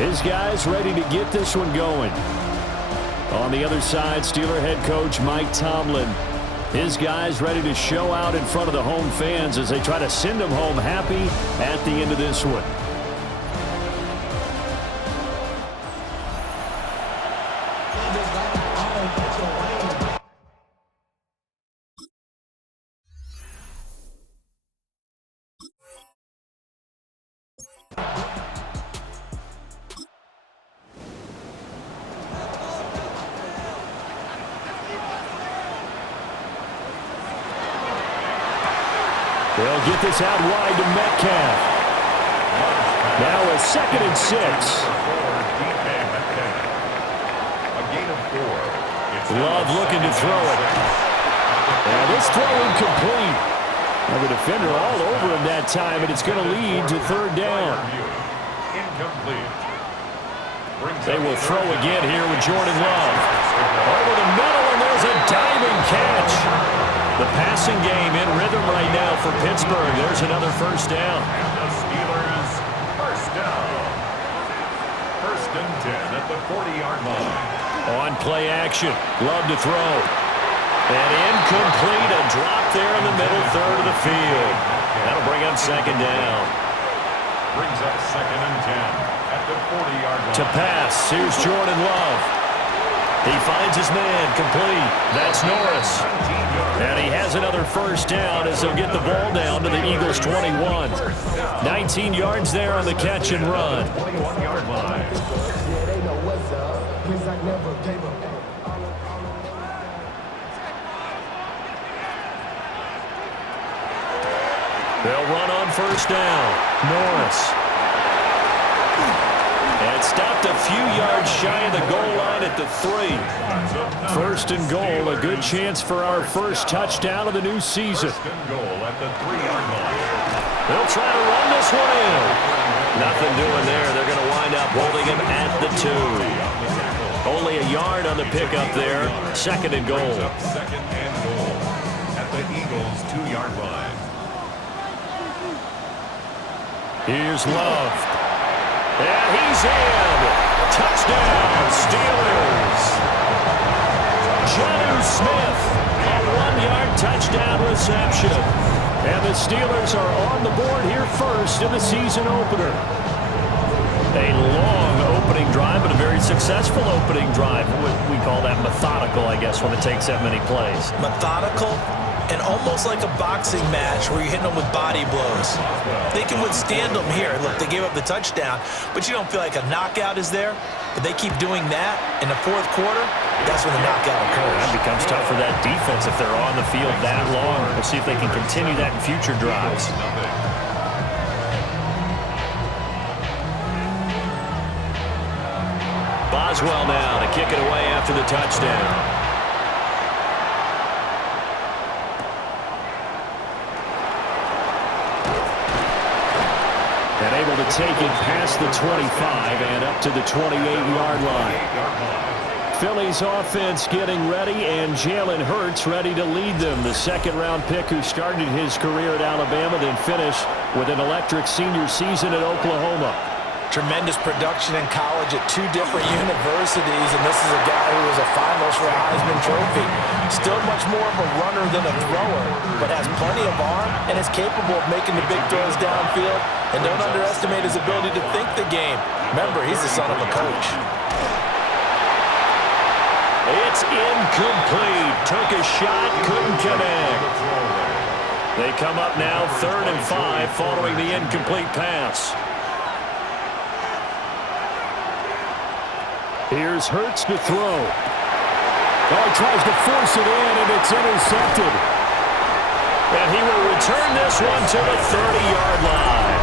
His guys ready to get this one going. On the other side, Steeler head coach Mike Tomlin. His guys ready to show out in front of the home fans as they try to send them home happy at the end of this one. They'll get this out wide to Metcalf. Now a 2nd and 6. Love looking to throw it. And this throw incomplete. Now the defender all over him that time, and it's going to lead to 3rd down. They will throw again here with Jordan Love. Over the middle, and there's a diving catch. The passing game in rhythm right now for Pittsburgh. There's another 1st down. And the Steelers, 1st down. 1st and 10 at the 40-yard line. On play action. Love to throw. And incomplete. A drop there in the middle 3rd of the field. That'll bring up 2nd down. Brings up 2nd and 10 at the 40-yard line. To pass. Here's Jordan Love. He finds his man complete. That's Norris. And he has another 1st down as they'll get the ball down to the Eagles' 21. 19 yards there on the catch and run. 21-yard line. They'll run on 1st down. Norris. And stopped a few yards shy of the goal line at the 3. 1st and goal, a good chance for our 1st touchdown of the new season. 1st and goal at the 3-yard line. They'll try to run this one in. Nothing doing there. They're going to wind up holding him at the 2. Only a yard on the pickup there. 2nd and goal. 2nd and goal at the Eagles' 2-yard line. Here's Love. And he's in. Touchdown, Steelers. Jonnu Smith, a 1-yard touchdown reception. And the Steelers are on the board here first in the season opener. A long opening drive, but a very successful opening drive. We call that methodical, I guess, when it takes that many plays. Methodical and almost like a boxing match where you're hitting them with body blows. They can withstand them here. Look, they gave up the touchdown, but you don't feel like a knockout is there. But they keep doing that in the 4th quarter. That's when the knockout occurs. That becomes tough for that defense if they're on the field that long. We'll see if they can continue that in future drives. Boswell now to kick it away after the touchdown. And able to take it past the 25 and up to the 28-yard line. Philly's offense getting ready, and Jalen Hurts ready to lead them. The 2nd-round pick who started his career at Alabama, then finished with an electric senior season at Oklahoma. Tremendous production in college at 2 different universities, and this is a guy who was a finalist for a Heisman Trophy. Still much more of a runner than a thrower, but has plenty of arm and is capable of making the big throws downfield. And don't underestimate his ability to think the game. Remember, he's the son of a coach. It's incomplete. Took a shot, couldn't connect. They come up now 3rd and 5 following the incomplete pass. Here's Hurts to throw. Oh, he tries to force it in, and it's intercepted. And he will return this one to the 30-yard line.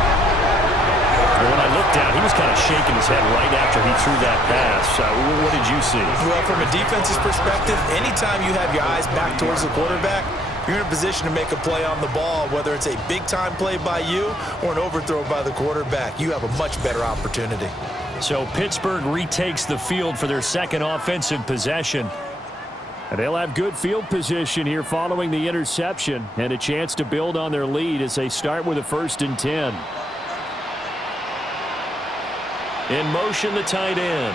When I looked down, he was kind of shaking his head right after he threw that pass. What did you see? Well, from a defense's perspective, anytime you have your eyes back towards the quarterback, you're in a position to make a play on the ball, whether it's a big-time play by you or an overthrow by the quarterback. You have a much better opportunity. So Pittsburgh retakes the field for their 2nd offensive possession. And they'll have good field position here following the interception and a chance to build on their lead as they start with a 1st and 10. In motion, the tight end.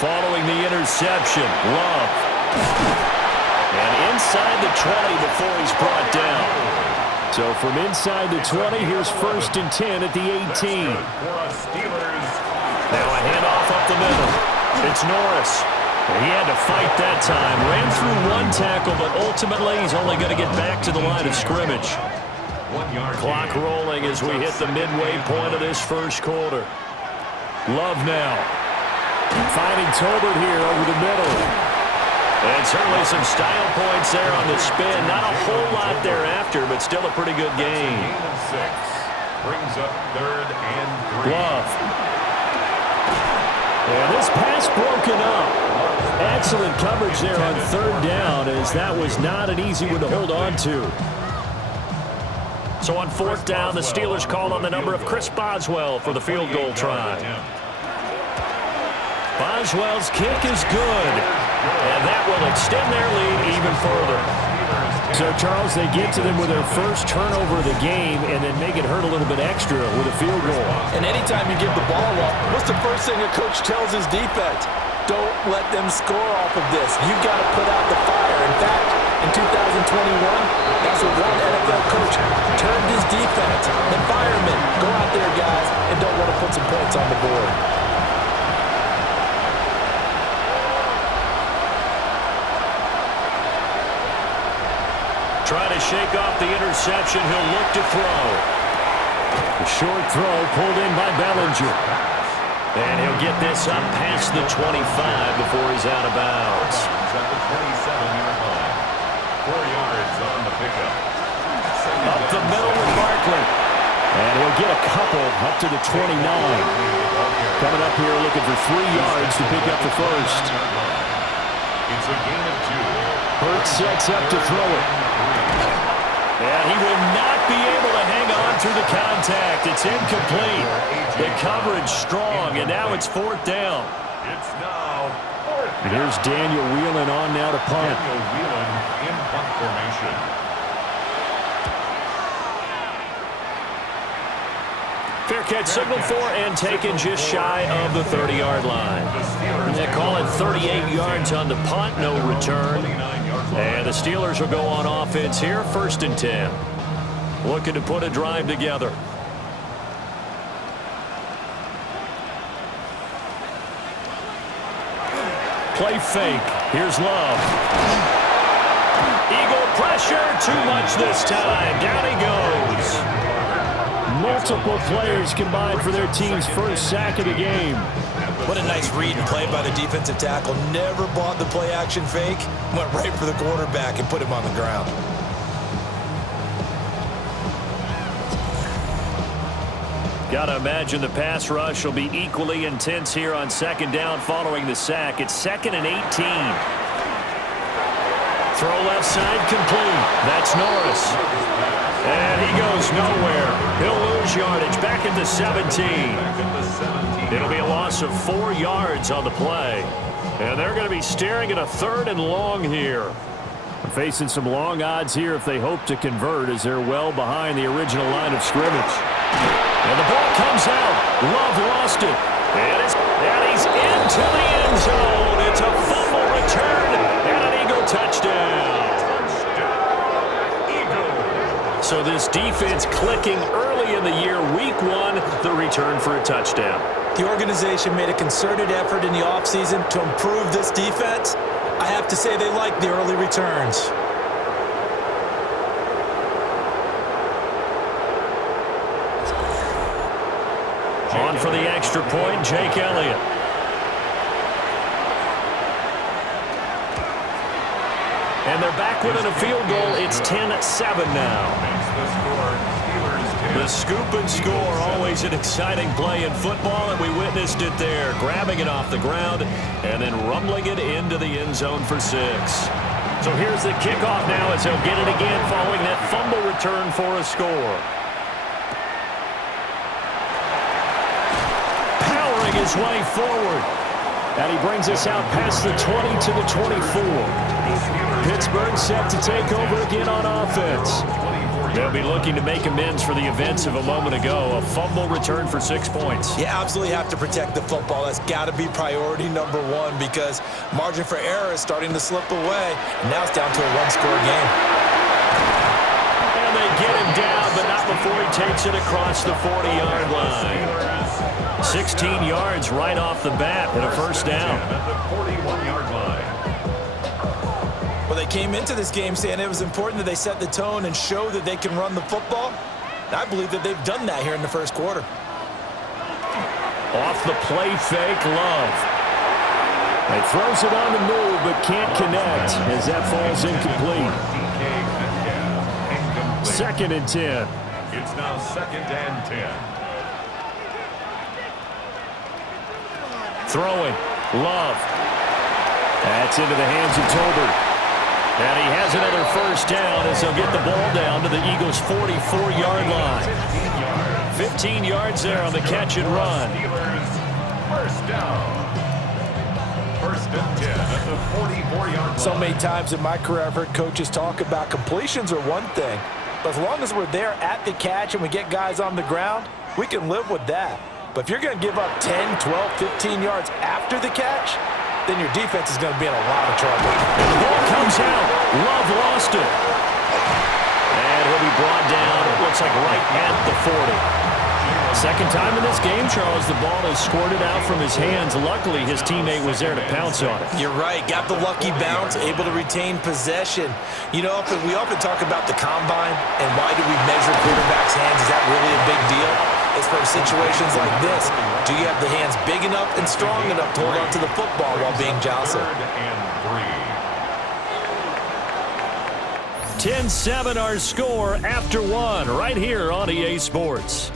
Following the interception, Love. And inside the 20 before he's brought down. So from inside the 20, here's 1st and 10 at the 18. Now a handoff up the middle. It's Norris. He had to fight that time. Ran through one tackle, but ultimately he's only going to get back to the line of scrimmage. Clock rolling as we hit the midway point of this first quarter. Love now. Finding Tolbert here over the middle. And certainly some style points there on the spin. Not a whole lot thereafter, but still a pretty good gain. Brings up 3rd and 3. Love. And this pass broken up. Excellent coverage there on 3rd down, as that was not an easy one to hold on to. So on 4th down, the Steelers call on the number of Chris Boswell for the field goal try. Boswell's kick is good, and that will extend their lead even further. So, Charles, they get to them with their first turnover of the game and then make it hurt a little bit extra with a field goal. And anytime you give the ball up, what's the first thing a coach tells his defense? Don't let them score off of this. You've got to put out the fire. In fact, in 2021, that's what one NFL coach turned his defense. The firemen, go out there, guys, and don't want to put some points on the board. Try to shake off the interception. He'll look to throw. The short throw pulled in by Bellinger. And he'll get this up past the 25 before he's out of bounds. At the 27-yard line. 4 yards on the pickup. Up the middle with Barkley. And he'll get a couple up to the 29. Coming up here looking for 3 yards to pick up the first. It's a gain of 2. Hurts sets up to throw it. And he will not be able to hang on through the contact. It's incomplete. The coverage strong, and now it's 4th down. It's now 4th down. And here's Daniel Whelan on now to punt. Daniel Whelan in punt formation. Fair catch signaled for and taken just shy of the 30-yard line. They call it 38 yards on the punt, no return. And the Steelers will go on offense here, 1st and 10. Looking to put a drive together. Play fake. Here's Love. Eagle pressure. Too much this time. Down he goes. Multiple players combined for their team's first sack of the game. What a nice read and play by the defensive tackle. Never bought the play-action fake. Went right for the quarterback and put him on the ground. Got to imagine the pass rush will be equally intense here on 2nd down following the sack. It's 2nd and 18. Throw left side complete. That's Norris. And he goes nowhere. He'll lose yardage back at the 17. It'll be a loss of 4 yards on the play. And they're going to be staring at a 3rd and long here. Facing some long odds here if they hope to convert, as they're well behind the original line of scrimmage. And the ball comes out. Love lost it. And he's into the end zone. It's a fumble return and an Eagle touchdown. So this defense clicking early in the year. Week 1, the return for a touchdown. The organization made a concerted effort in the offseason to improve this defense. I have to say they like the early returns. On for the extra point, Jake Elliott. And they're back within a field goal. It's 10-7 now. The scoop and score, always an exciting play in football, and we witnessed it there. Grabbing it off the ground and then rumbling it into the end zone for 6. So here's the kickoff now as they'll get it again following that fumble return for a score. Powering his way forward. And he brings us out past the 20 to the 24. Pittsburgh set to take over again on offense. They'll be looking to make amends for the events of a moment ago. A fumble return for 6 points. You absolutely have to protect the football. That's got to be priority number one because margin for error is starting to slip away. And now it's down to a one-score game. And they get him down, but not before he takes it across the 40-yard line. 16 yards right off the bat and a first down. At the 41-yard line. Well, they came into this game saying it was important that they set the tone and show that they can run the football. And I believe that they've done that here in the first quarter. Off the play fake, Love. He throws it on the move but can't connect as that falls incomplete. Second and 10. It's now second and 10. Throwing. Love. That's into the hands of Tolbert. And he has another first down as he'll get the ball down to the Eagles' 44-yard line. 15 yards there on the catch and run. First down. First and 10 at the 44-yard line. So many times in my career I've heard coaches talk about completions are one thing. But as long as we're there at the catch and we get guys on the ground, we can live with that. But if you're going to give up 10, 12, 15 yards after the catch, then your defense is going to be in a lot of trouble. And the ball comes out. Love lost it. And he'll be brought down, it looks like right at the 40. Second time in this game, Charles, the ball is squirted out from his hands. Luckily, his teammate was there to pounce on it. You're right. Got the lucky bounce, able to retain possession. You know, we often talk about the combine and why do we measure quarterbacks' hands? Is that really a big deal? It's for situations like this. Do you have the hands big enough and strong enough to hold on to the football while being jostled? 10-7 our score after one right here on EA Sports.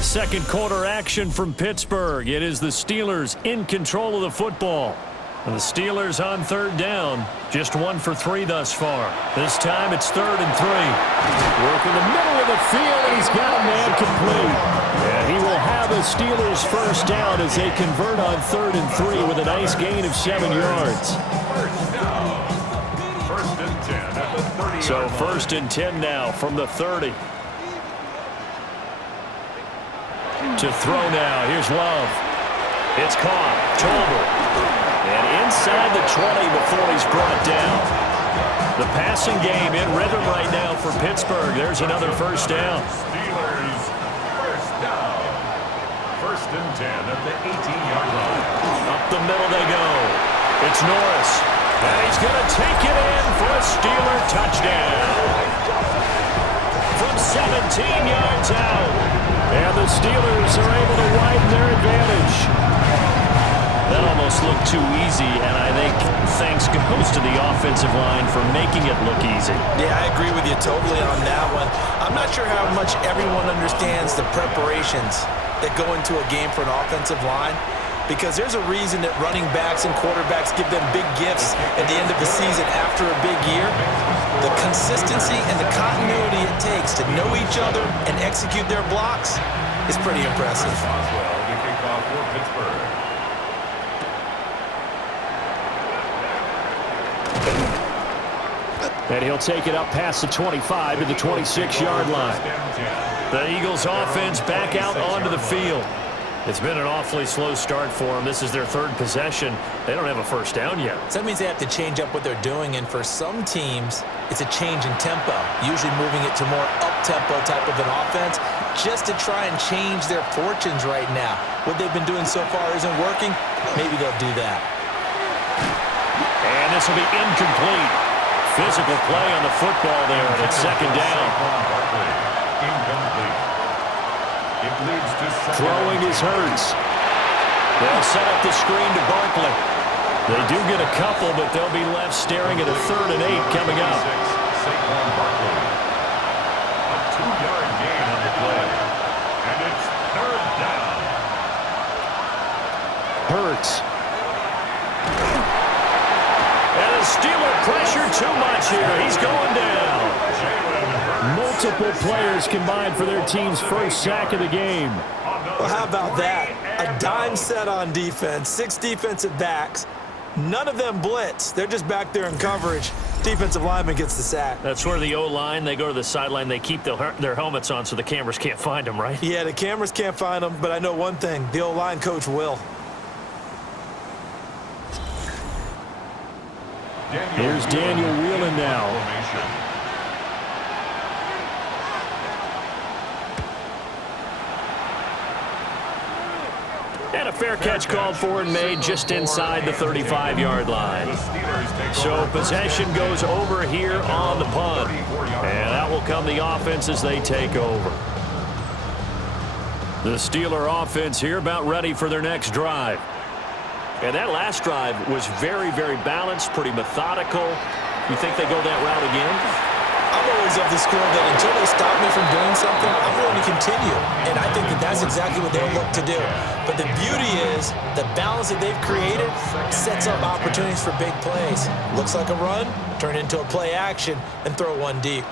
Second quarter action from Pittsburgh. It is the Steelers in control of the football. And the Steelers on third down. Just 1 for 3 thus far. This time it's 3rd and 3. Work in the middle of the field, and he's got a man complete. And he will have the Steelers first down as they convert on 3rd and 3 with a nice gain of 7 yards. First and 10 at the 30. So 1st and 10 now from the 30. To throw now. Here's Love. It's caught. Tolbert. And inside the 20 before he's brought down. The passing game in rhythm right now for Pittsburgh. There's another first down. Steelers first down. First and 10 at the 18-yard line. Up the middle they go. It's Norris. And he's going to take it in for a Steeler touchdown. From 17 yards out. And the Steelers are able to widen their advantage. That almost looked too easy, and I think thanks goes to the offensive line for making it look easy. Yeah, I agree with you totally on that one. I'm not sure how much everyone understands the preparations that go into a game for an offensive line, because there's a reason that running backs and quarterbacks give them big gifts at the end of the season after a big year. The consistency and the continuity it takes to know each other and execute their blocks is pretty impressive. Boswell to kick off for Pittsburgh. And he'll take it up past the 25 to the 26-yard line. The Eagles offense back out onto the field. It's been an awfully slow start for them. This is their 3rd possession. They don't have a first down yet. So that means they have to change up what they're doing, and for some teams, it's a change in tempo, usually moving it to more up-tempo type of an offense just to try and change their fortunes right now. What they've been doing so far isn't working. Maybe they'll do that. And this will be incomplete. Physical play on the football there, and it's 2nd down. Incomplete. It leads to Throwing is Hurts. They'll set up the screen to Barkley. They do get a couple, but they'll be left staring at a 3rd and 8 coming up. Saquon Barkley. A 2-yard gain on the play. And it's 3rd down. Hurts. And the Steeler pressure too much here. He's going down. multiple players combined for their team's first sack of the game. Well, how about that? A dime set on defense, 6 defensive backs. None of them blitz. They're just back there in coverage. Defensive lineman gets the sack. That's where the O-line, they go to the sideline, they keep their helmets on so the cameras can't find them, right? Yeah, the cameras can't find them, but I know one thing. The O-line coach will. Here's Daniel Whelan now. And a fair catch called for and made just inside the 35-yard line. So possession goes over here on the punt. And that will come the offense as they take over. The Steeler offense here about ready for their next drive. And that last drive was very, very balanced, pretty methodical. You think they go that route again? I'm always of the school that until they stop me from doing something, I'm going to continue. And I think that that's exactly what they'll look to do. But the beauty is the balance that they've created sets up opportunities for big plays. Looks like a run, turn into a play action, and throw one deep.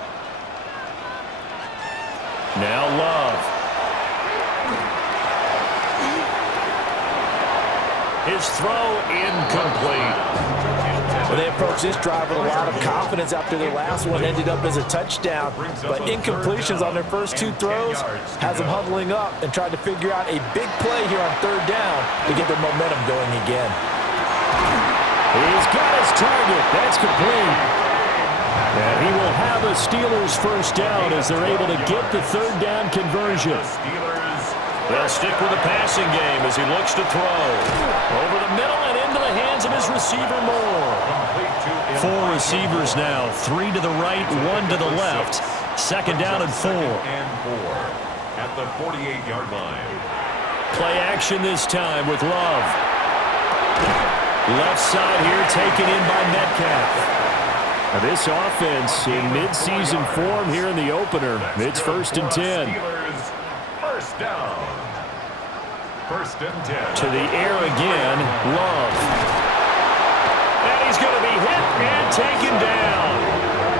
Now Love. His throw incomplete. Well, they approached this drive with a lot of confidence after their last one ended up as a touchdown. But incompletions on their first 2 throws has them huddling up and trying to figure out a big play here on 3rd down to get their momentum going again. He's got his target. That's complete. And he will have a Steelers first down as they're able to get the 3rd down conversion. They'll stick with the passing game as he looks to throw. Over the middle and into the hands of his receiver Moore. 4 receivers now, 3 to the right, 1 to the left. 2nd down and 4. At the 48-yard line. Play action this time with Love. Left side here taken in by Metcalf. Now this offense in midseason form here in the opener. It's 1st and 10. First down. 1st and 10. To the air again, Love. And he's going to be hit and taken down.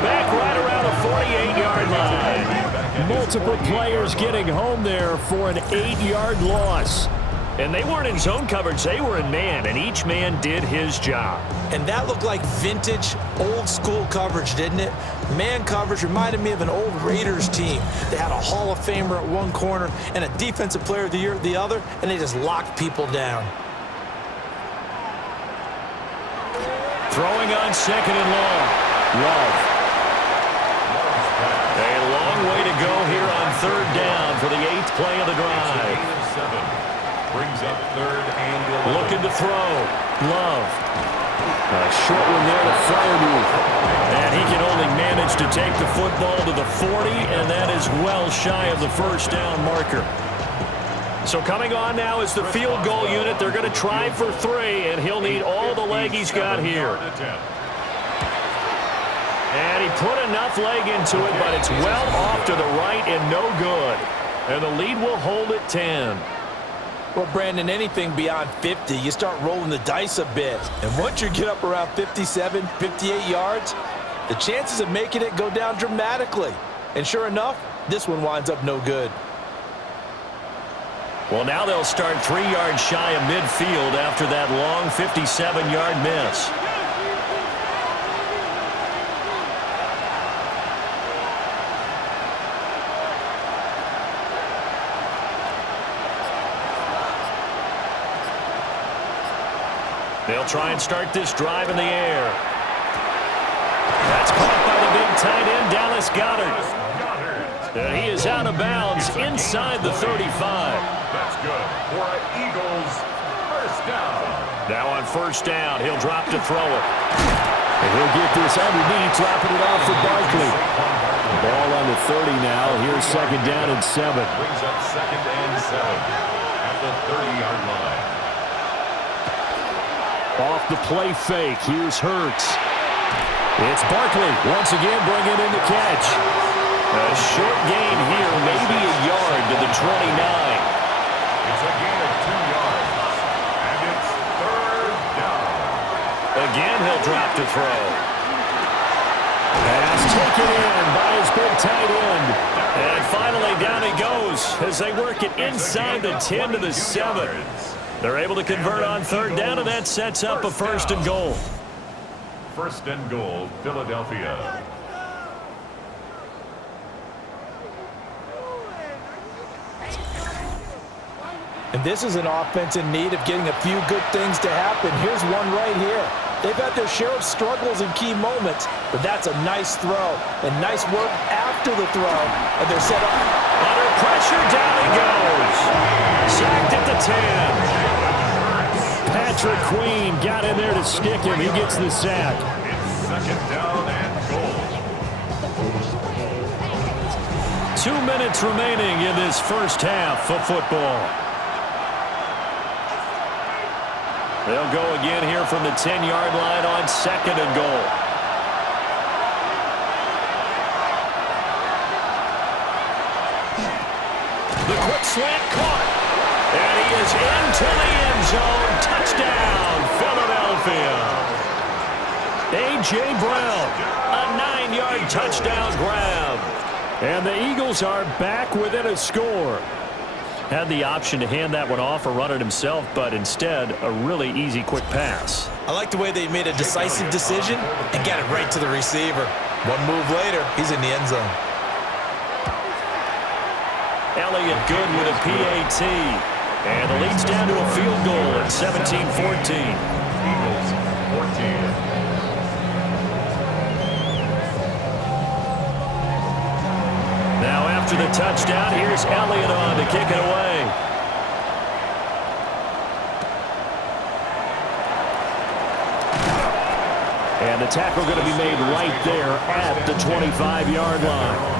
Back right around the 48-yard line. Multiple players getting home there for an 8-yard loss. And they weren't in zone coverage, they were in man, and each man did his job. And that looked like vintage, old-school coverage, didn't it? Man coverage reminded me of an old Raiders team. They had a Hall of Famer at one corner and a Defensive Player of the Year at the other, and they just locked people down. Throwing on 2nd and long. Love. A long way to go here on 3rd down for the 8th play of the drive. Brings up 3rd and 11. Looking to throw. Love. A short one there to Freiermuth. And he can only manage to take the football to the 40, and that is well shy of the first down marker. So coming on now is the field goal unit. They're going to try for 3, and he'll need all the leg he's got here. And he put enough leg into it, but it's well off to the right and no good. And the lead will hold at 10. Well, Brandon, anything beyond 50, you start rolling the dice a bit. And once you get up around 57, 58 yards, the chances of making it go down dramatically. And sure enough, this one winds up no good. Well, now they'll start 3 yards shy of midfield after that long 57-yard miss. They'll try and start this drive in the air. That's caught by the big tight end, Dallas Goedert. And he is out of bounds inside the 35. That's good for an Eagles first down. Now on 1st down, he'll drop to throw it. And he'll get this underneath, dropping it off for Barkley. Ball on the 30 now. Here's 2nd down and 7. Brings up 2nd and 7 at the 30-yard line. Off the play fake, here's Hurts. It's Barkley once again bringing in the catch. A short gain here, maybe a yard to the 29. It's a gain of 2 yards, and it's 3rd down. Again, he'll drop to throw. Pass taken taken in by his big tight end. And finally down he goes as they work it inside the 10 to the 7. They're able to convert on third down, and that sets up a first and goal. First and goal, Philadelphia. And this is an offense in need of getting a few good things to happen. Here's one right here. They've had their share of struggles in key moments, but that's a nice throw and nice work after the throw, and they're set up. Under pressure, down he goes. Sacked at the 10. Patrick Queen got in there to stick him. He gets the sack. It's second down and goal. 2 minutes remaining in this first half of football. They'll go again here from the 10-yard line on second and goal. The quick slant caught. And he is into the end zone. Touchdown, Philadelphia. A.J. Brown, a 9-yard touchdown grab. And the Eagles are back within a score. Had the option to hand that one off or run it himself, but instead, a really easy quick pass. I like the way they made a decisive decision and got it right to the receiver. One move later, he's in the end zone. Elliott good with a PAT. And the lead's down to a field goal at 17-14. Eagles 14. Now after the touchdown, here's Elliott on to kick it away. And the tackle going to be made right there at the 25-yard line.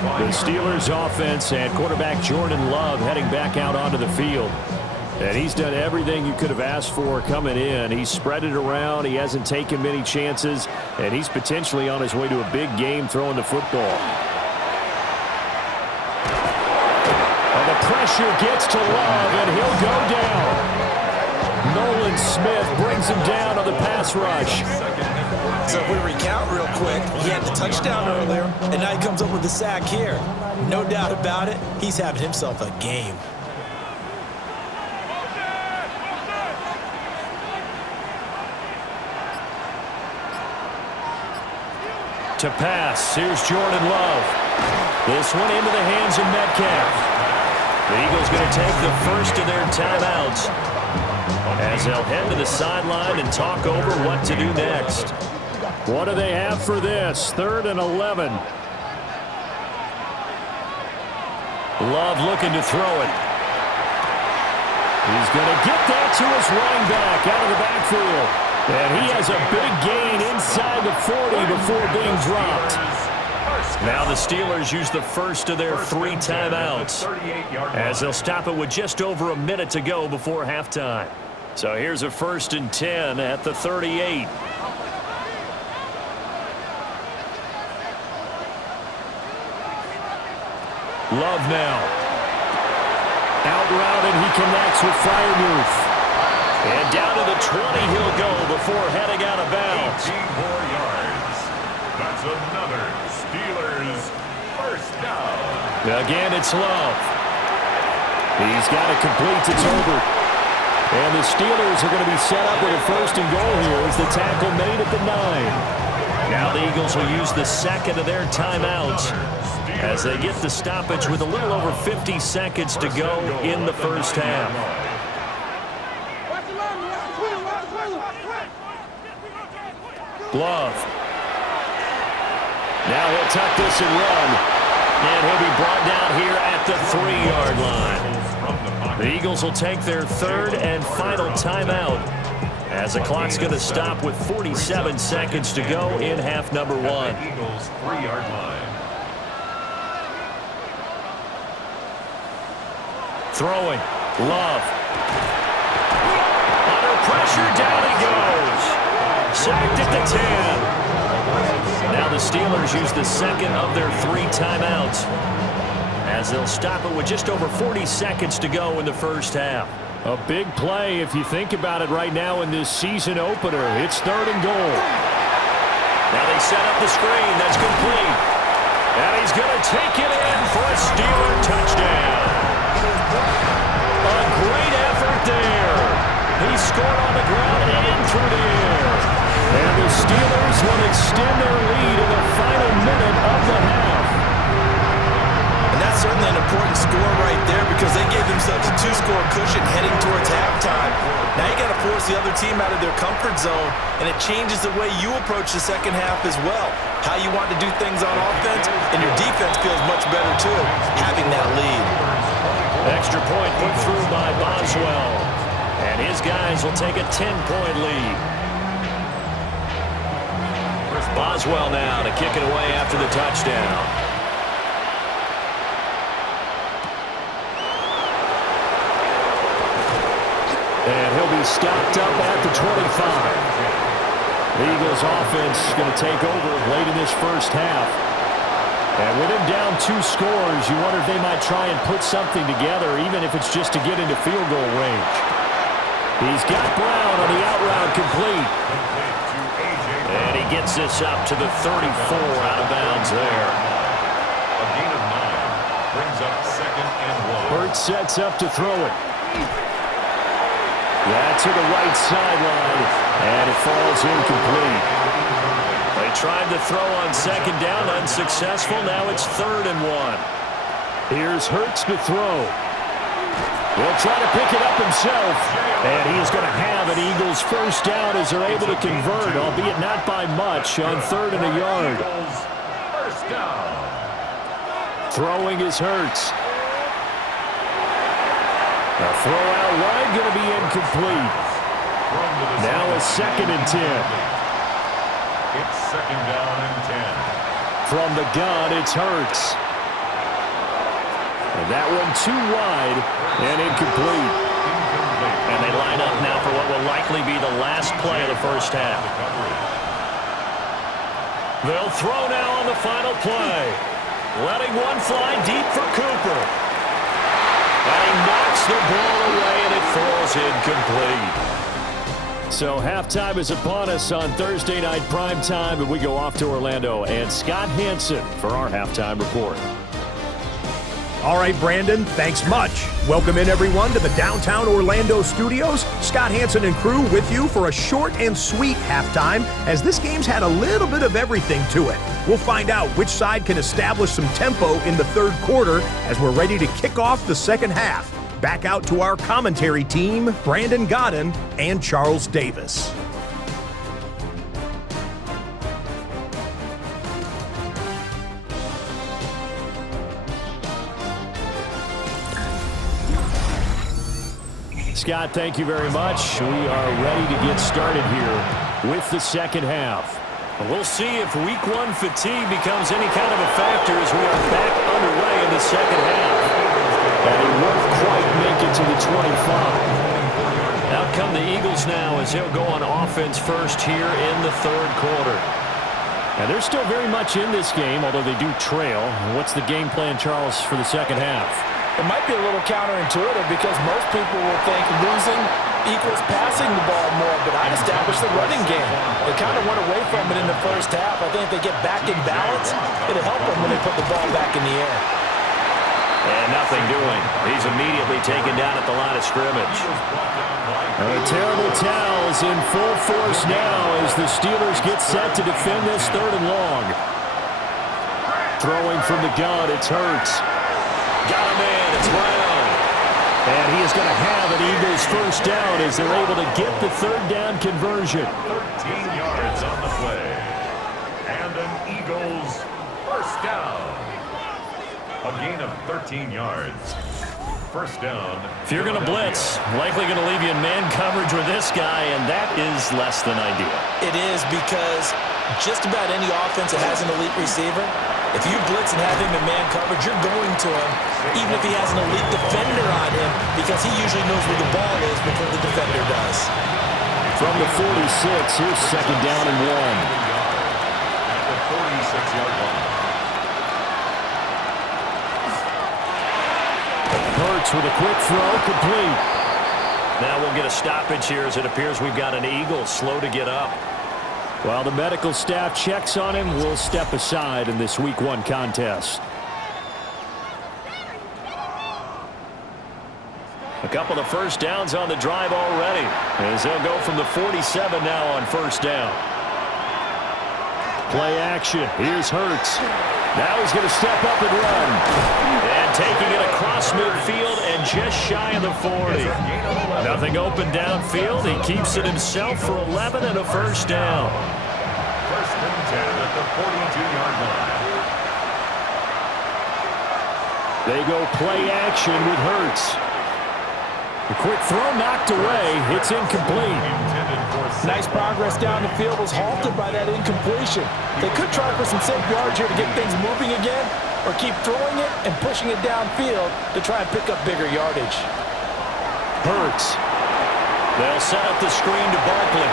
The Steelers offense and quarterback Jordan Love heading back out onto the field. And he's done everything you could have asked for coming in. He's spread it around. He hasn't taken many chances. And he's potentially on his way to a big game throwing the football. The pressure gets to Love, and he'll go down. Nolan Smith brings him down on the pass rush. So if we recount real quick, he had the touchdown earlier, and now he comes up with the sack here. No doubt about it, he's having himself a game. To pass, here's Jordan Love. This one into the hands of Metcalf. The Eagles going to take the first of their timeouts as they'll head to the sideline and talk over what to do next. What do they have for this? 3rd and 11. Love looking to throw it. He's going to get that to his running back out of the backfield. And he has a big gain inside the 40 before being dropped. Now the Steelers use the first of their 3 timeouts as they'll stop it with just over a minute to go before halftime. So here's a 1st and 10 at the 38. Love now. Out route, and he connects with Freiermuth. And down to the 20 he'll go before heading out of bounds. 18 more yards. That's another Steelers first down. Again, it's Love. He's got it complete to Tolbert. And the Steelers are going to be set up with a 1st and goal here as the tackle made at the 9. Now the Eagles will use the second of their timeouts as they get the stoppage with a little over 50 seconds to go in the first half. Love. Now he'll tuck this and run. And he'll be brought down here at the 3-yard line. The Eagles will take their 3rd and final timeout as the clock's going to stop with 47 seconds to go in half number 1. Eagles 3-yard line. Throwing. Love. Under pressure, down he goes. Sacked at the 10. Now the Steelers use the second of their 3 timeouts as they'll stop it with just over 40 seconds to go in the first half. A big play if you think about it right now in this season opener. It's 3rd and goal. Now they set up the screen. That's complete. And he's going to take it in for a Steeler touchdown. A great effort there. He scored on the ground and through the air. And the Steelers will extend their lead in the final minute of the half. And that's certainly an important score right there because they gave themselves a 2-score cushion heading towards halftime. Now you got to force the other team out of their comfort zone, and it changes the way you approach the second half as well. How you want to do things on offense, and your defense feels much better too, having that lead. Extra point put through by Boswell. And his guys will take a 10-point lead. Boswell now to kick it away after the touchdown. And he'll be stopped up at the 25. The Eagles offense going to take over late in this first half. And with him down 2 scores, you wonder if they might try and put something together, even if it's just to get into field goal range. He's got Brown on the out route complete. And he gets this up to the 34 out of bounds there. A gain of 9 brings up 2nd and 1. Hurts sets up to throw it. That's to the right sideline, and it falls incomplete. They tried to throw on 2nd down, unsuccessful. Now it's 3rd and 1. Here's Hurts to throw. He'll try to pick it up himself, and he is going to have an Eagles first down as they're able to convert, albeit not by much, on 3rd and a yard. First down. Throwing is Hurts. A throw out wide going to be incomplete. Now a 2nd and 10. It's 2nd down and 10. From the gun, it's Hurts. And that one too wide and incomplete. And they line up now for what will likely be the last play of the first half. They'll throw now on the final play. Letting one fly deep for Cooper. And he knocks the ball away, and it falls incomplete. So halftime is upon us on Thursday night primetime, and we go off to Orlando. And Scott Hanson for our halftime report. All right, Brandon, thanks much. Welcome in, everyone, to the downtown Orlando studios. Scott Hanson and crew with you for a short and sweet halftime, as this game's had a little bit of everything to it. We'll find out which side can establish some tempo in the 3rd quarter as we're ready to kick off the 2nd half. Back out to our commentary team, Brandon Godden and Charles Davis. Scott, thank you very much. We are ready to get started here with the 2nd half. We'll see if Week 1 fatigue becomes any kind of a factor as we are back underway in the 2nd half. And he won't quite make it to the 25. Out come the Eagles now as they'll go on offense first here in the 3rd quarter. And they're still very much in this game, although they do trail. What's the game plan, Charles, for the 2nd half? It might be a little counterintuitive because most people will think losing equals passing the ball more, but I'd establish the running game. They kind of went away from it in the first half. I think if they get back in balance, it'll help them when they put the ball back in the air. And nothing doing. He's immediately taken down at the line of scrimmage. Terrible towels in full force now as the Steelers get set to defend this 3rd and long. Throwing from the gun, it's Hurts. Got a man, it's Brown. And he is going to have an Eagles first down as they're able to get the 3rd down conversion. 13 yards on the play. And an Eagles first down. A gain of 13 yards. First down. If you're going to blitz, likely going to leave you in man coverage with this guy, and that is less than ideal. It is because just about any offense that has an elite receiver, if you blitz and have him in man coverage, you're going to him, even if he has an elite defender on him, because he usually knows where the ball is before the defender does. From the 46, here's 2nd down and 1. At the 46-yard line. Hurts with a quick throw, complete. Now we'll get a stoppage here as it appears we've got an Eagle slow to get up. While the medical staff checks on him, we'll step aside in this Week 1 contest. A couple of first downs on the drive already, as they'll go from the 47 now on first down. Play action. Here's Hurts. Now he's going to step up and run. And taking it across midfield and just shy of the 40. Nothing open downfield. He keeps it himself for 11 and a first down. First and 10 at the 42-yard line. They go play action with Hurts. A quick throw knocked away. It's incomplete. Nice progress down the field was halted by that incompletion. They could try for some safe yards here to get things moving again, or keep throwing it and pushing it downfield to try and pick up bigger yardage. Hurts. They'll set up the screen to Barkley.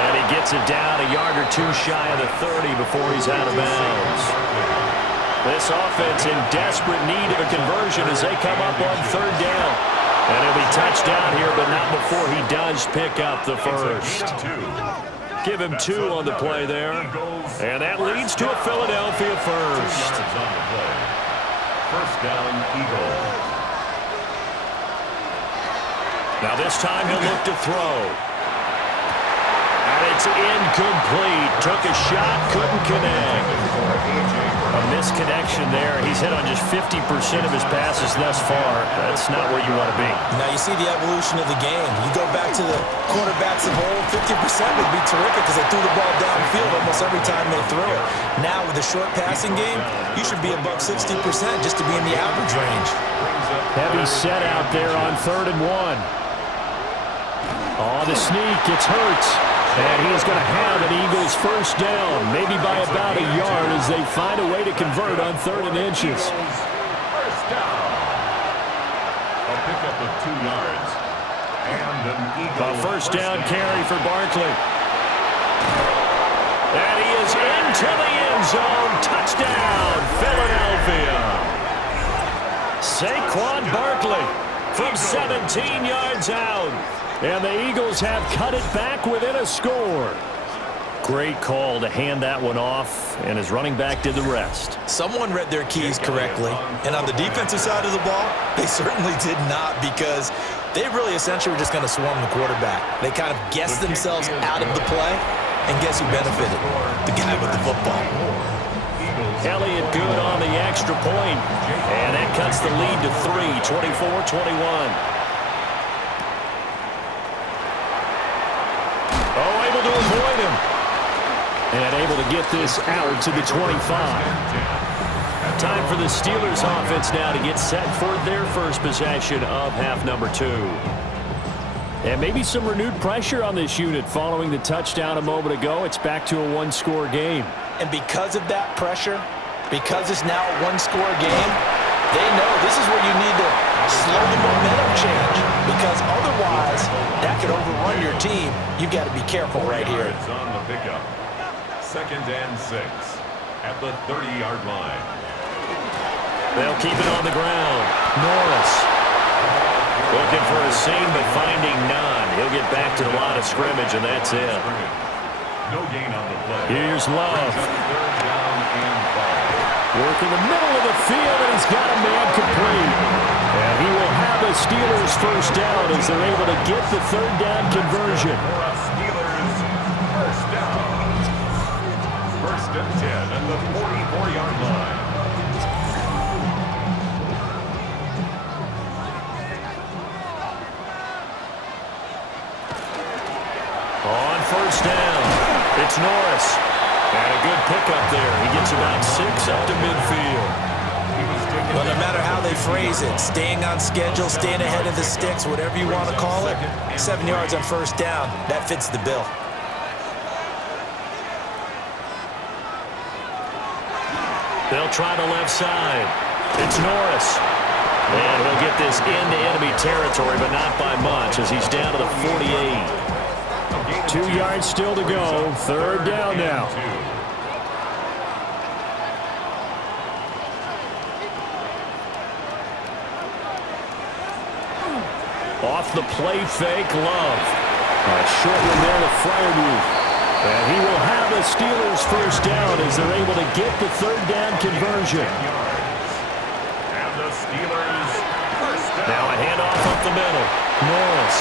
And he gets it down a yard or two shy of the 30 before he's out of bounds. This offense in desperate need of a conversion as they come up on third down. And he'll be touchdown here, but not before he does pick up the first. Give him 2 on the play there. And that leads to a Philadelphia first. First down, Eagles. Now this time he'll look to throw. And it's incomplete. Took a shot, couldn't connect. A misconnection there. He's hit on just 50% of his passes thus far. That's not where you want to be. Now you see the evolution of the game. You go back to the quarterbacks of old, 50% would be terrific because they threw the ball downfield almost every time they threw it. Now with the short passing game, you should be above 60% just to be in the average range. Heavy set out there on 3rd and 1. On the sneak, it's Hurts. And he's going to have an Eagles first down, maybe by about a yard as they find a way to convert on 3rd and inches. First down. A pickup of 2 yards. And an Eagles A first down carry for Barkley. And he is into the end zone. Touchdown, Philadelphia. Saquon Barkley from 17 yards out. And the Eagles have cut it back within a score. Great call to hand that one off, and his running back did the rest. Someone read their keys correctly, and on the defensive side of the ball, they certainly did not, because they really essentially were just going to swarm the quarterback. They kind of guessed themselves out of the play, and guess who benefited? The guy with the football. Elliott good on the extra point, and that cuts the lead to 3, 24-21. Oh, able to avoid him. And able to get this out to the 25. Time for the Steelers offense now to get set for their first possession of half number 2. And maybe some renewed pressure on this unit following the touchdown a moment ago. It's back to a 1-score game. And because of that pressure, because it's now a 1-score game, they know this is where you need to slow the momentum change, because otherwise that could overrun your team. You've got to be careful right here. It's on the pickup. 2nd and 6 at the 30-yard line. They'll keep it on the ground. Norris looking for a seam, but finding none. He'll get back to the line of scrimmage, and that's it. No gain on the play. Here's Love. 3rd down and 5. Working the middle of the field, and he's got a man complete. And he will have a Steelers first down as they're able to get the 3rd down conversion. For a Steelers first down. 1st and 10 at the 44-yard line. On first down, it's Norris. And a good pickup there. He gets about 6 up to midfield. Well, no matter how they phrase it, staying on schedule, staying ahead of the sticks, whatever you want to call it, 7 yards on first down, that fits the bill. They'll try the left side. It's Norris. And he'll get this into enemy territory, but not by much as he's down to the 48. 2 yards still to go. 3rd down now. Off the play fake, Love. A short one there to Freiermuth. And he will have a Steelers first down as they're able to get the third down conversion. And the Steelers first down. Now a handoff up the middle. Norris.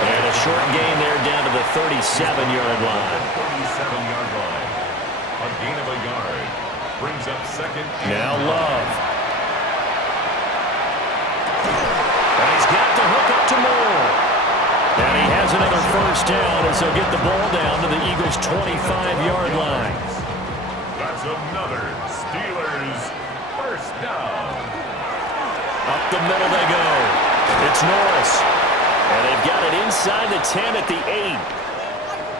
And a short gain there down to the 37-yard line. 37-yard line. A gain of a yard. Brings up second. Now Love. And he's got the hook up to Moore. And he has another first down as they'll get the ball down to the Eagles' 25-yard line. That's another Steelers first down. Up the middle they go. It's Norris. And they've got it inside the 10 at the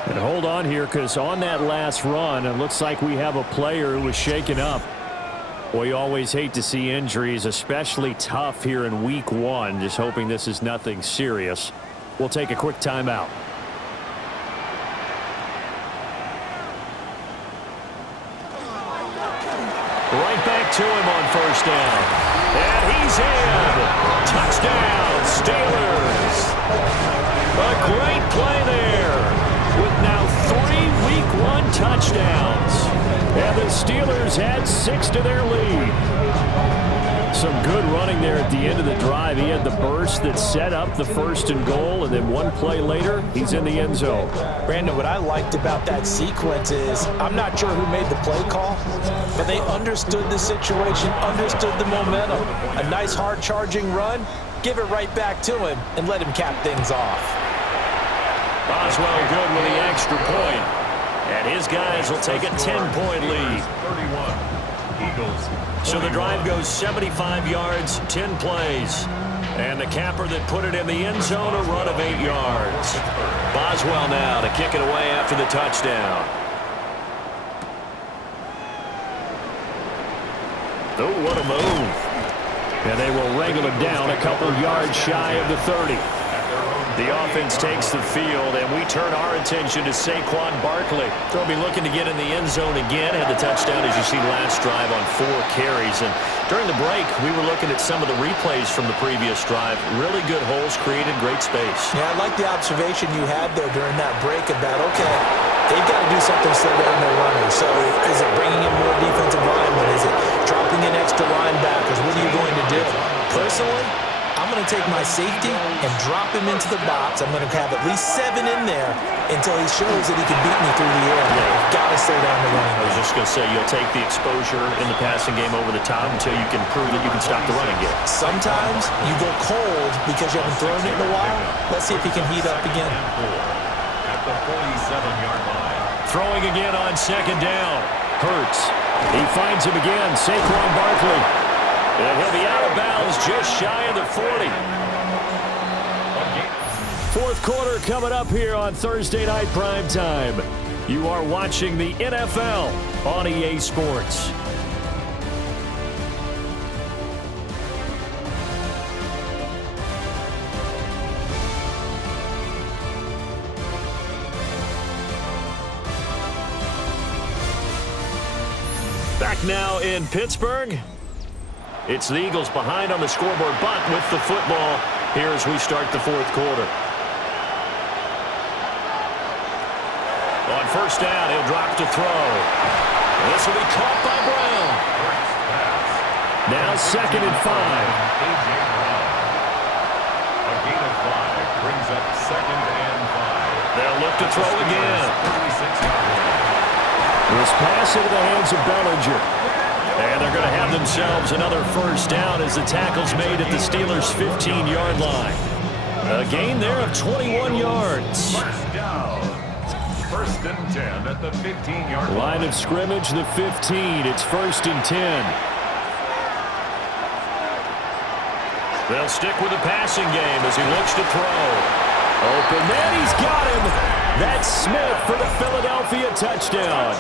8. And hold on here, because on that last run, it looks like we have a player who was shaken up. Well, you always hate to see injuries, especially tough here in week 1. Just hoping this is nothing serious. We'll take a quick timeout. Right back to him on first down. And he's in. Touchdown, Steelers. A great play there with now 3 Week 1 touchdowns. And the Steelers add 6 to their lead. Some good running there at the end of the drive. He had the burst that set up the 1st and goal, and then one play later, he's in the end zone. Brandon, what I liked about that sequence is I'm not sure who made the play call, but they understood the situation, understood the momentum. A nice hard-charging run, give it right back to him, and let him cap things off. Boswell good with the extra point, and his guys will take a 10-point lead. 31. Eagles. So the drive goes 75 yards, 10 plays. And the capper that put it in the end zone, a run of 8 yards. Boswell now to kick it away after the touchdown. Oh, what a move. And they will wrangle him down a couple yards shy of the 30. The offense takes the field, and we turn our attention to Saquon Barkley. They'll be looking to get in the end zone again. Had the touchdown, as you see, last drive on 4 carries. And during the break, we were looking at some of the replays from the previous drive. Really good holes created, great space. Yeah, I like the observation you had there during that break about, okay, they've got to do something so they're in their runners. So is it bringing in more defensive linemen? Is it dropping in extra linebackers? What are you going to do? Personally, I'm going to take my safety and drop him into the box. I'm going to have at least 7 in there until he shows that he can beat me through the air. You've got to stay down the running game. I was just going to say, you'll take the exposure in the passing game over the top until you can prove that you can stop the running game. Sometimes you go cold because you haven't thrown it in a while. Let's see if he can heat up again. At the 47-yard line. Throwing again on 2nd down. Hurts. He finds him again. Saquon Barkley. And he'll be out of bounds just shy of the 40. 4th quarter coming up here on Thursday Night Prime Time. You are watching the NFL on EA Sports. Back now in Pittsburgh. It's the Eagles behind on the scoreboard, but with the football here as we start the 4th quarter. On 1st down, he'll drop to throw. This will be caught by Brown. Now 2nd and 5. A.J. Brown. A gain of 5 brings up 2nd and 5. They'll look to throw again. 36-yard line. This pass into the hands of Bellinger. And they're going to have themselves another first down as the tackle's made at the Steelers' 15-yard line. A gain there of 21 yards. First down. 1st and 10 at the 15-yard line. Line of scrimmage, the 15. It's 1st and 10. They'll stick with the passing game as he looks to throw. Open man, he's got him. That's Smith for the Philadelphia touchdown.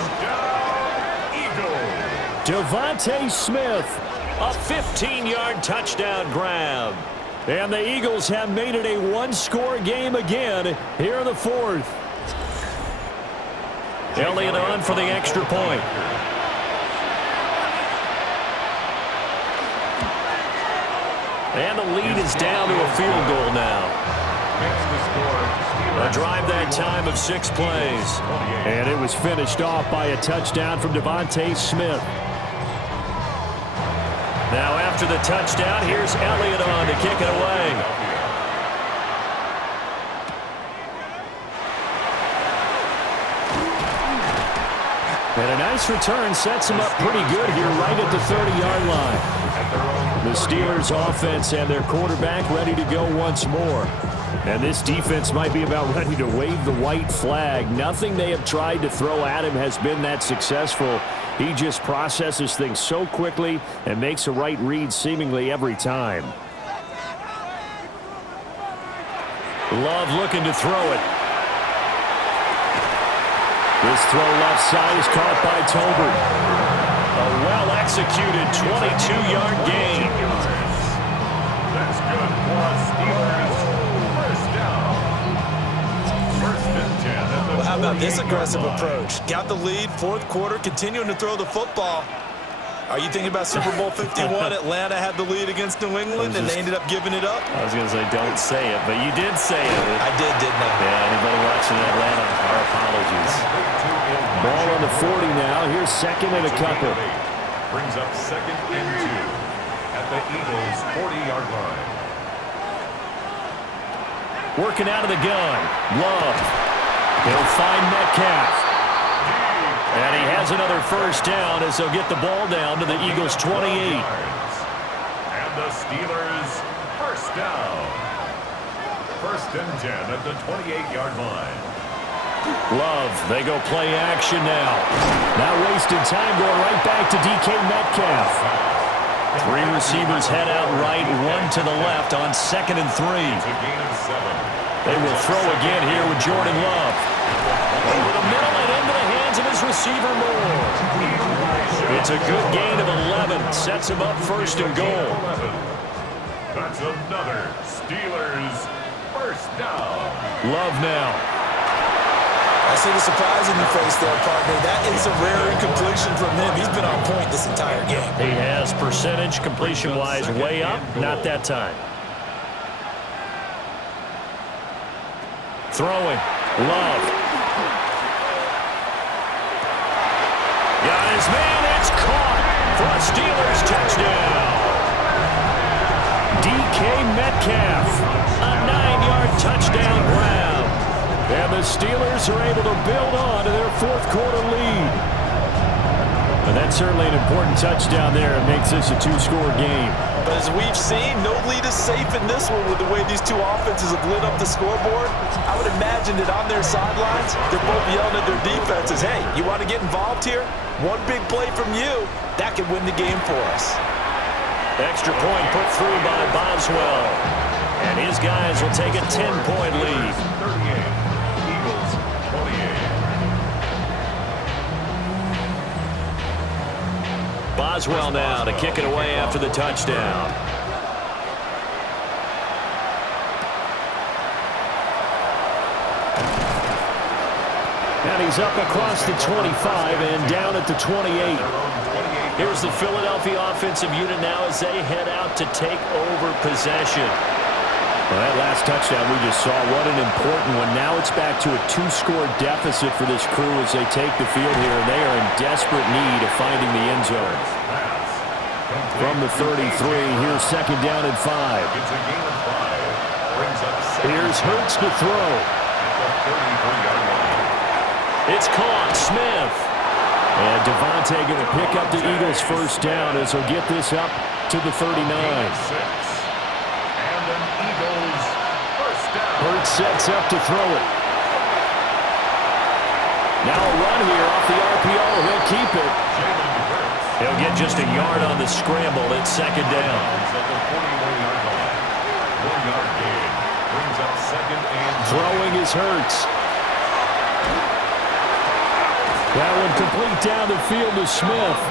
Devontae Smith, a 15-yard touchdown grab. And the Eagles have made it a 1-score game again here in the 4th. Elliott on for the extra point. And the lead is down to a field goal now. Makes the score A drive that time of 6 plays. And it was finished off by a touchdown from Devontae Smith. Now after the touchdown, here's Elliott on to kick it away. And a nice return sets him up pretty good here right at the 30-yard line. The Steelers offense and their quarterback ready to go once more. And this defense might be about ready to wave the white flag. Nothing they have tried to throw at him has been that successful. He just processes things so quickly and makes a right read seemingly every time. Love looking to throw it. This throw left side is caught by Tolbert. A well-executed 22-yard gain. That's good for a Steelers first down. First and 10 at the Well, how about this 48-yard aggressive line. approach? Got the lead, fourth quarter, continuing to throw the football. Are you thinking about Super Bowl 51? Atlanta had the lead against New England, and they ended up giving it up? I was going to say, don't say it, but you did say it. I did, didn't I? Yeah, anybody watching Atlanta, our apologies. Ball on the 40 now. Here's second and a couple. Brings up second and 2 at the Eagles' 40-yard line. Working out of the gun. Love. He'll find Metcalf. And he has another first down as they'll get the ball down to the Eagles' 28. And the Steelers first down. First and 10 at the 28-yard line. Love, they go play action now. Not wasting time, going right back to DK Metcalf. 3 receivers head out right, 1 to the left on second and 3. It's a gain of 7. They will throw again here with Jordan Love. Over the middle and into the hands of his receiver Moore. It's a good gain of 11. Sets him up first and goal. That's another Steelers first down. Love now. I see the surprise in your face there, partner. That is a rare incompletion from him. He's been on point this entire game. He has percentage completion-wise way up. Not that time. Throwing. Love. Got his man. It's caught for a Steelers touchdown. DK Metcalf. A 9-yard touchdown grab. And the Steelers are able to build on to their fourth quarter lead. And that's certainly an important touchdown there. It makes this a 2-score game. But as we've seen, no lead is safe in this one with the way these two offenses have lit up the scoreboard. I would imagine that on their sidelines, they're both yelling at their defenses, hey, you want to get involved here? One big play from you, that could win the game for us. Extra point put through by Boswell. And his guys will take a 10-point lead. 38. Eagles 28. Boswell now to kick it away after the touchdown. And he's up across the 25 and down at the 28. Here's the Philadelphia offensive unit now as they head out to take over possession. Well, that last touchdown we just saw, what an important one. Now it's back to a 2-score deficit for this crew as they take the field here, and they are in desperate need of finding the end zone. From the 33, here's second down and 5. It's a gain of 5. Brings up second. Here's Hurts to throw. At the 33-yard line. It's caught. Smith. And Devontae going to pick up the Eagles' first down as he'll get this up to the 39. Hurts sets up to throw it. Now a run here off the RPO. He'll keep it. He'll get just a yard on the scramble. It's second down. Throwing is Hurts. That one complete down the field to Smith.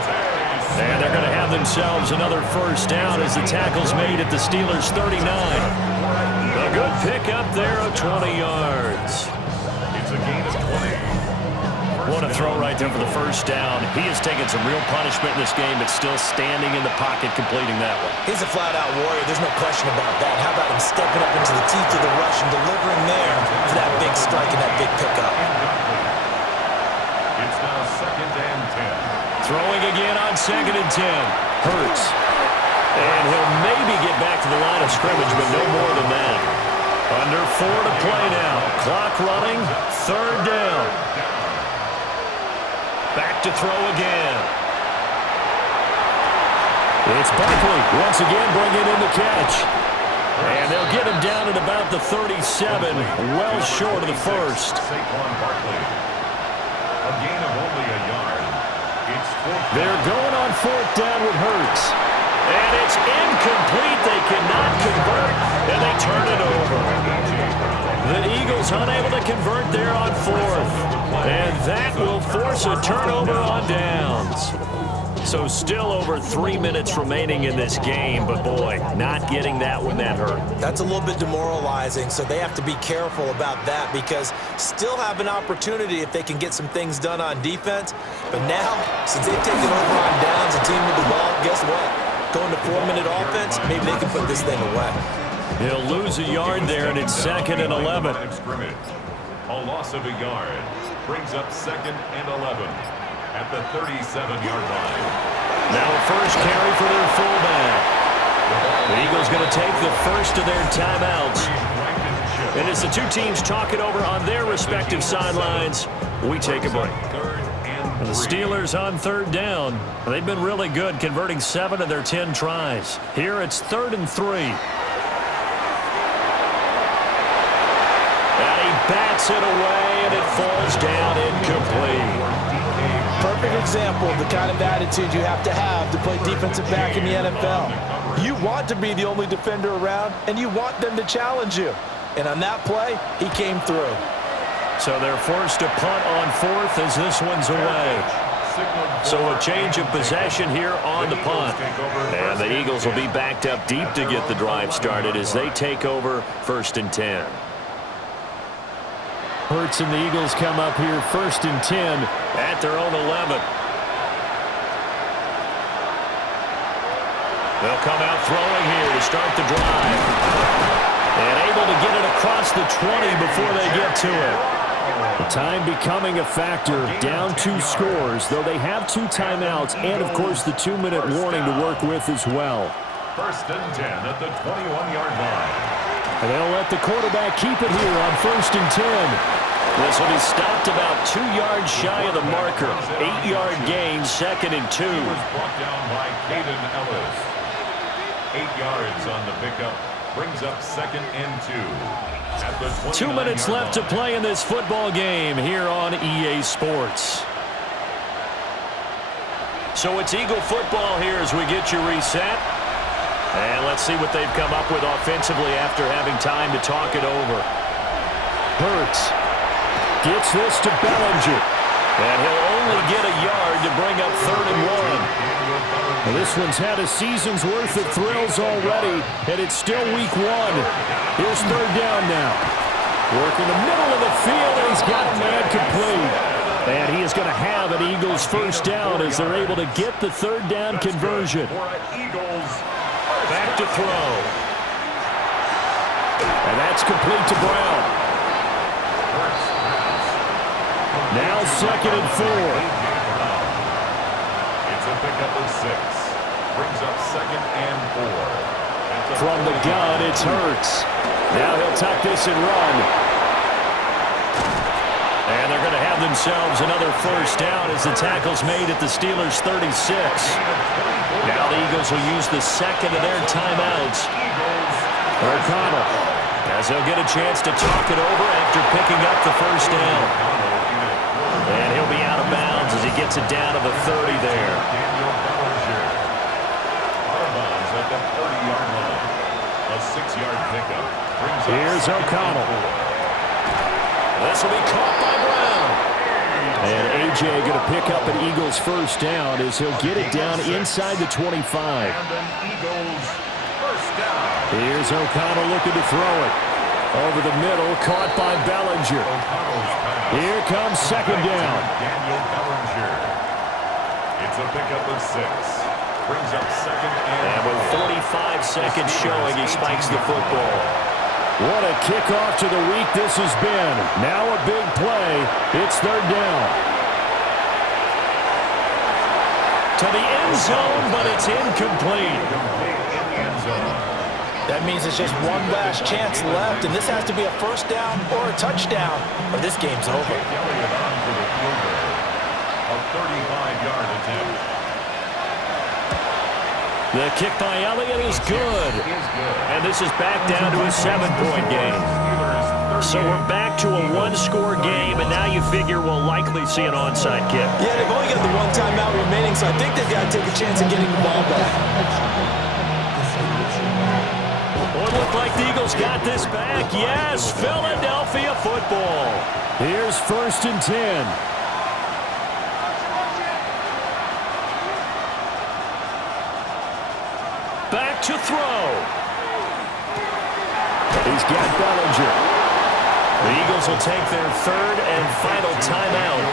And they're going to have themselves another first down as the tackle's made at the Steelers' 39. A good pickup there of 20 yards. It's a gain of 20. Want to throw right there for the first down. He has taken some real punishment in this game, but still standing in the pocket, completing that one. He's a flat-out warrior. There's no question about that. How about him stepping up into the teeth of the rush and delivering there for that big strike and that big pickup? It's now 2nd and 10. Throwing again on 2nd and 10. Hurts. And he'll maybe get back to the line of scrimmage, but no more than that. Under 4 to play now. Clock running. 3rd down. Back to throw again. It's Barkley once again bringing in the catch. And they'll get him down at about the 37, well short of the first. Saquon Barkley. A gain of only a yard. It's 4th. They're going on 4th down with Hurts. And it's incomplete. They cannot convert, and they turn it over. The Eagles unable to convert there on 4th. And that will force a turnover on downs. So still over 3 minutes remaining in this game, but boy, not getting that when that hurt. That's a little bit demoralizing, so they have to be careful about that because still have an opportunity if they can get some things done on defense. But now, since they've taken over on downs and team with the ball, guess what? Going to 4-minute offense, maybe they can put this thing away. He'll lose a yard there, and it's 2nd and 11. A loss of a yard brings up 2nd and 11 at the 37-yard line. Now a first carry for their fullback. The Eagles going to take the first of their timeouts. And as the two teams talk it over on their respective sidelines, we take a break. And the Steelers on 3rd down. They've been really good, converting 7 of their 10 tries. Here it's 3rd and 3. And he bats it away, and it falls down incomplete. Perfect example of the kind of attitude you have to play defensive back in the NFL. You want to be the only defender around, and you want them to challenge you. And on that play, he came through. So they're forced to punt on 4th as this one's away. So a change of possession here on the punt. And the Eagles will be backed up deep to get the drive started as they take over 1st and 10. Hurts and the Eagles come up here 1st and 10 at their own 11. They'll come out throwing here to start the drive. And able to get it across the 20 before they get to it. Time becoming a factor, down 2 scores, though they have 2 timeouts and, of course, the 2-minute warning to work with as well. 1st and 10 at the 21-yard line. And they'll let the quarterback keep it here on 1st and 10. This will be stopped about 2 yards shy of the marker. 8-yard gain, 2nd and 2. Brought down by Caden Ellis. 8 yards on the pickup. Brings up 2nd and 2. 2 minutes left to play in this football game here on EA Sports. So it's Eagle football here as we get you reset. And let's see what they've come up with offensively after having time to talk it over. Hurts gets this to Bellinger. And he'll only get a yard to bring up 3rd and 1. Well, this one's had a season's worth of thrills already, and it's still week 1. Here's 3rd down now. Working the middle of the field, and he's got a man complete. And he is going to have an Eagles 1st down as they're able to get the 3rd down conversion. Back to throw. And that's complete to Brown. Now 2nd and 4. It's a pickup of 6. Brings up 2nd and 4. From the gun, it's Hurts. Now he'll tuck this and run. And they're going to have themselves another 1st down as the tackle's made at the Steelers' 36. Now the Eagles will use the 2nd of their timeouts. O'Connell, as he'll get a chance to talk it over after picking up the 1st down. And he'll be out of bounds as he gets it down to the 30 there. A 6-yard pickup. Here's O'Connell. This will be caught by Brown. And A.J. going to pick up an Eagles 1st down as he'll get it down inside the 25. And an Eagles 1st down. Here's O'Connell looking to throw it. Over the middle, caught by Bellinger. Here comes second down. Daniel Bellinger. It's a pickup of 6. Brings up second And with 45 seconds showing, he spikes the football. What a kickoff to the week this has been. Now a big play. It's third down. To the end zone, but it's incomplete. That means it's just one last chance left, and this has to be a first down or a touchdown, or this game's over. Elliott on for the field goal. A 35-yard attempt. The kick by Elliott is good. And this is back down to a 7-point game. So we're back to a one-score game, and now you figure we'll likely see an onside kick. Yeah, they've only got the one timeout remaining, so I think they've got to take a chance of getting the ball back. Well, it looked like the Eagles got this back. Yes, Philadelphia football. Here's 1st and 10. Back to throw. He's got Bellinger. The Eagles will take their third and final timeout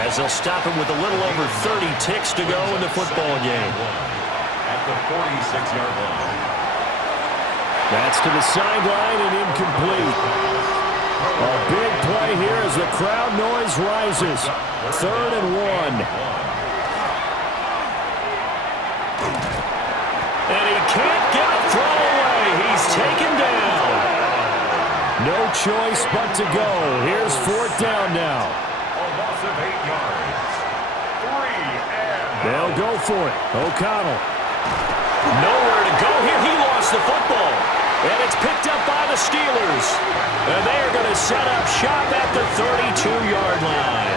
as they'll stop him with a little over 30 ticks to go in the football game. At the 46-yard line. That's to the sideline and incomplete. A big play here as the crowd noise rises. 3rd and 1. And he can't get a throw away. He's taken down. No choice but to go. Here's 4th down now. A loss of 8 yards. 3 and They'll go for it. O'Connell. Nowhere to go here. He lost the football. And it's picked up by the Steelers. And they are going to set up shop at the 32-yard line.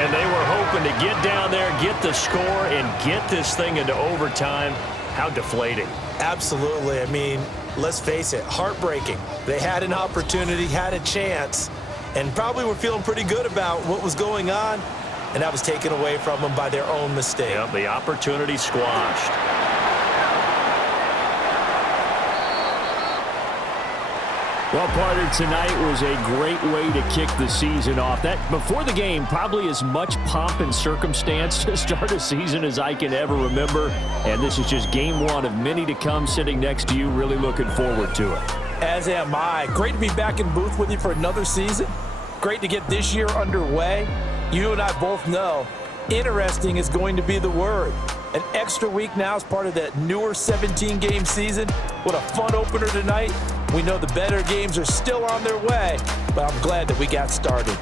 And they were hoping to get down there, get the score, and get this thing into overtime. How deflating. Absolutely. I mean, let's face it, heartbreaking. They had an opportunity, had a chance, and probably were feeling pretty good about what was going on, and that was taken away from them by their own mistake. Yep, the opportunity squashed. Well, partner, tonight was a great way to kick the season off. That before the game, probably as much pomp and circumstance to start a season as I can ever remember. And this is just game 1 of many to come. Sitting next to you, really looking forward to it. As am I. Great to be back in booth with you for another season. Great to get this year underway. You and I both know interesting is going to be the word. An extra week now as part of that newer 17-game season. What a fun opener tonight. We know the better games are still on their way, but I'm glad that we got started.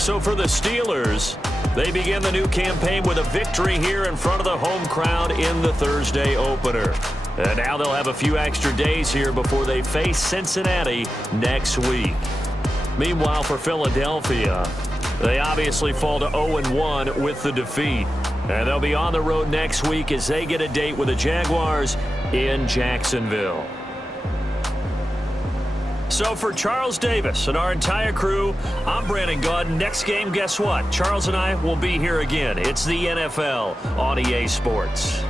So for the Steelers, they begin the new campaign with a victory here in front of the home crowd in the Thursday opener. And now they'll have a few extra days here before they face Cincinnati next week. Meanwhile, for Philadelphia, they obviously fall to 0-1 with the defeat. And they'll be on the road next week as they get a date with the Jaguars in Jacksonville. So for Charles Davis and our entire crew, I'm Brandon Gaudin. Next game, guess what? Charles and I will be here again. It's the NFL on EA Sports.